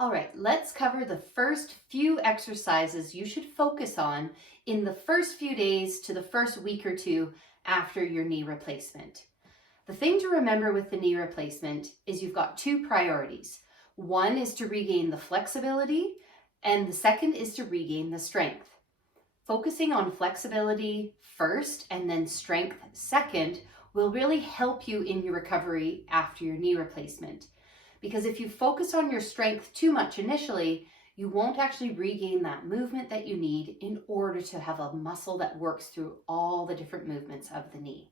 All right, let's cover the first few exercises you should focus on in the first few days to the first week or two after your knee replacement. The thing to remember with the knee replacement is you've got two priorities. One is to regain the flexibility, and the second is to regain the strength. Focusing on flexibility first and then strength second will really help you in your recovery after your knee replacement. Because if you focus on your strength too much initially, you won't actually regain that movement that you need in order to have a muscle that works through all the different movements of the knee.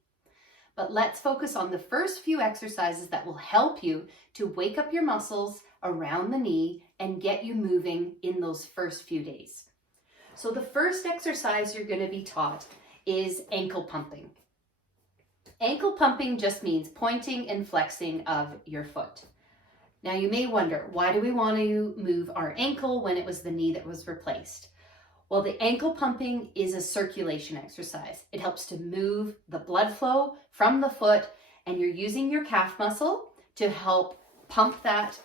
But let's focus on the first few exercises that will help you to wake up your muscles around the knee and get you moving in those first few days. So the first exercise you're going to be taught is ankle pumping. Ankle pumping just means pointing and flexing of your foot. Now you may wonder, why do we want to move our ankle when it was the knee that was replaced? Well, the ankle pumping is a circulation exercise. It helps to move the blood flow from the foot, and you're using your calf muscle to help pump that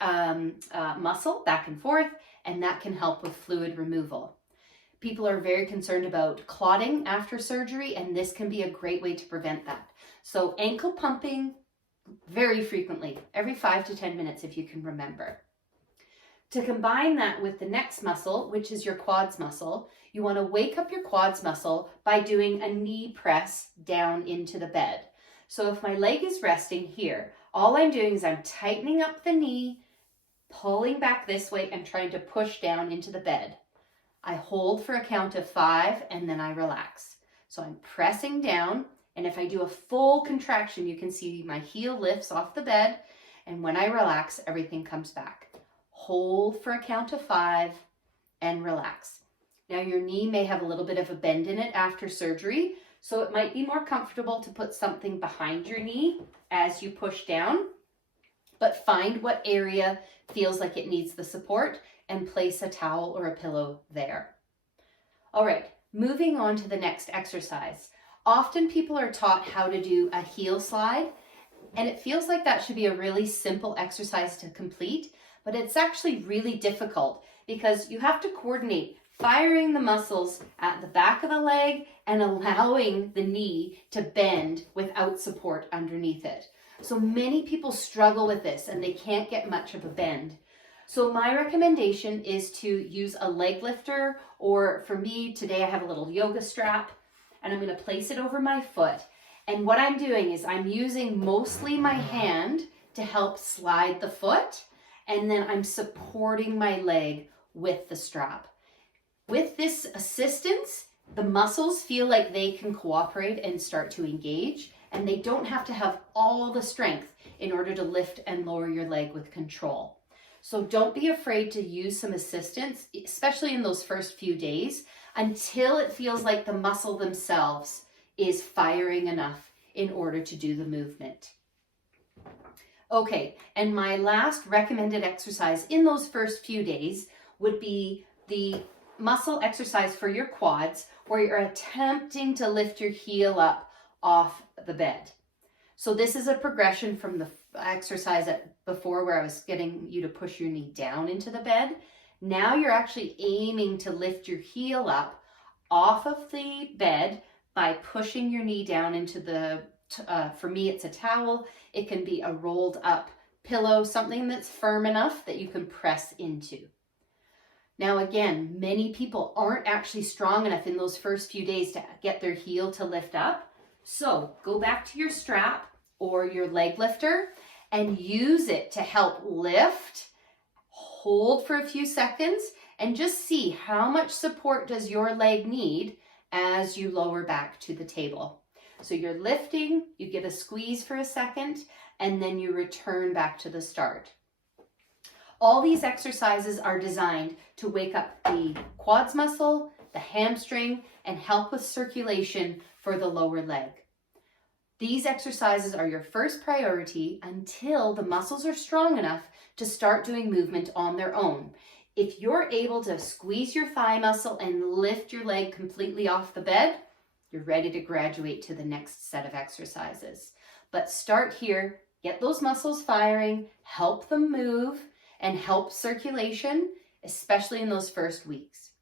muscle back and forth, and that can help with fluid removal. People are very concerned about clotting after surgery, and this can be a great way to prevent that. So ankle pumping very frequently, every 5 to 10 minutes if you can remember. To combine that with the next muscle, which is your quads muscle, you want to wake up your quads muscle by doing a knee press down into the bed. So if my leg is resting here, all I'm doing is I'm tightening up the knee, pulling back this way and trying to push down into the bed. I hold for a count of 5 and then I relax. So I'm pressing down. And if I do a full contraction, you can see my heel lifts off the bed. And when I relax, everything comes back. Hold for a count of 5 and relax. Now your knee may have a little bit of a bend in it after surgery, so it might be more comfortable to put something behind your knee as you push down. But find what area feels like it needs the support and place a towel or a pillow there. All right, moving on to the next exercise. Often people are taught how to do a heel slide, and it feels like that should be a really simple exercise to complete, but it's actually really difficult because you have to coordinate firing the muscles at the back of the leg and allowing the knee to bend without support underneath it. So many people struggle with this and they can't get much of a bend. So my recommendation is to use a leg lifter, or for me today I have a little yoga strap, and I'm going to place it over my foot. And what I'm doing is I'm using mostly my hand to help slide the foot, and then I'm supporting my leg with the strap. With this assistance, the muscles feel like they can cooperate and start to engage, and they don't have to have all the strength in order to lift and lower your leg with control. So don't be afraid to use some assistance, especially in those first few days, until it feels like the muscle themselves is firing enough in order to do the movement. Okay, and my last recommended exercise in those first few days would be the muscle exercise for your quads, where you're attempting to lift your heel up off the bed. So this is a progression from the exercise before where I was getting you to push your knee down into the bed. Now you're actually aiming to lift your heel up off of the bed by pushing your knee down into the, for me it's a towel, it can be a rolled up pillow, something that's firm enough that you can press into. Now again, many people aren't actually strong enough in those first few days to get their heel to lift up. So go back to your strap or your leg lifter and use it to help lift. Hold for a few seconds and just see how much support does your leg need as you lower back to the table. So you're lifting, you give a squeeze for a second, and then you return back to the start. All these exercises are designed to wake up the quads muscle, the hamstring, and help with circulation for the lower leg. These exercises are your first priority until the muscles are strong enough to start doing movement on their own. If you're able to squeeze your thigh muscle and lift your leg completely off the bed, you're ready to graduate to the next set of exercises. But start here, get those muscles firing, help them move, and help circulation, especially in those first weeks.